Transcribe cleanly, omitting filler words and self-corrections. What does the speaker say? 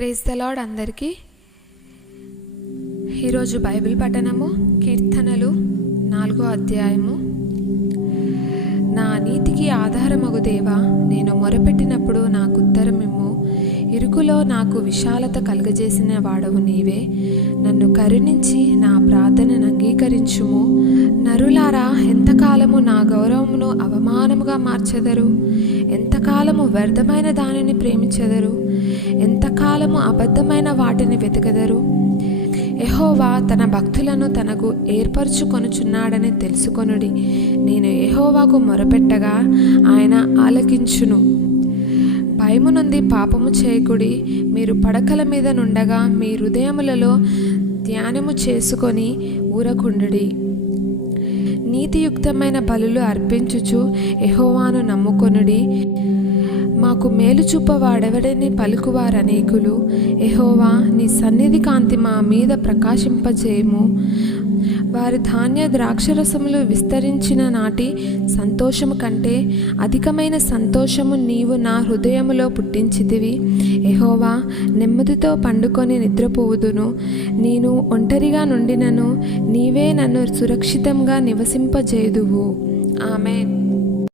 Praise the lord అందరికీ. ఈరోజు Bible పఠనము కీర్తనలు 4వ అధ్యాయము. నా నీతికి ఆధారమగు దేవా, నేను మొరపెట్టినప్పుడు నాకు ఉత్తరమిమ్ము. ఇరుకులో నాకు విశాలత కలుగజేసిన వాడవు నీవే. నన్ను కరుణించి నా ప్రార్థనను అంగీకరించుము. నరులారా, ఎంతకాలము నా గౌరవమును అవమానముగా మార్చెదరు? ఎంతకాలము వ్యర్థమైన దానిని ప్రేమించెదరు? ఎంతకాలము అబద్ధమైన వాటిని వెతకదరు? యెహోవా తన భక్తులను తనకు ఏర్పరచుకొనుచున్నాడని తెలుసుకొనుడి. నేను యెహోవాకు మొరపెట్టగా ఆయన ఆలకించును. భయము నుండి పాపము చేయకుడి. మీరు పడకల మీద నుండగా మీ హృదయములలో ధ్యానము చేసుకొని ఊరకుండుడి. నీతియుక్తమైన బలులు అర్పించుచు యెహోవాను నమ్ముకొనుడి. మాకు మేలు చూపవాడెవడని పలుకువారనేకులు. యెహోవా, నీ సన్నిధి కాంతి మా మీద ప్రకాశింపజేయము. వారి ధాన్య ద్రాక్షరసములు విస్తరించిన నాటి సంతోషము కంటే అధికమైన సంతోషము నీవు నా హృదయములో పుట్టించితివి. యెహోవా, నెమ్మదితో పండుకొని నిద్రపోవుదును. నేను ఒంటరిగా నుండినను నీవే నన్ను సురక్షితంగా నివసింపజేయుదువు. ఆమేన్.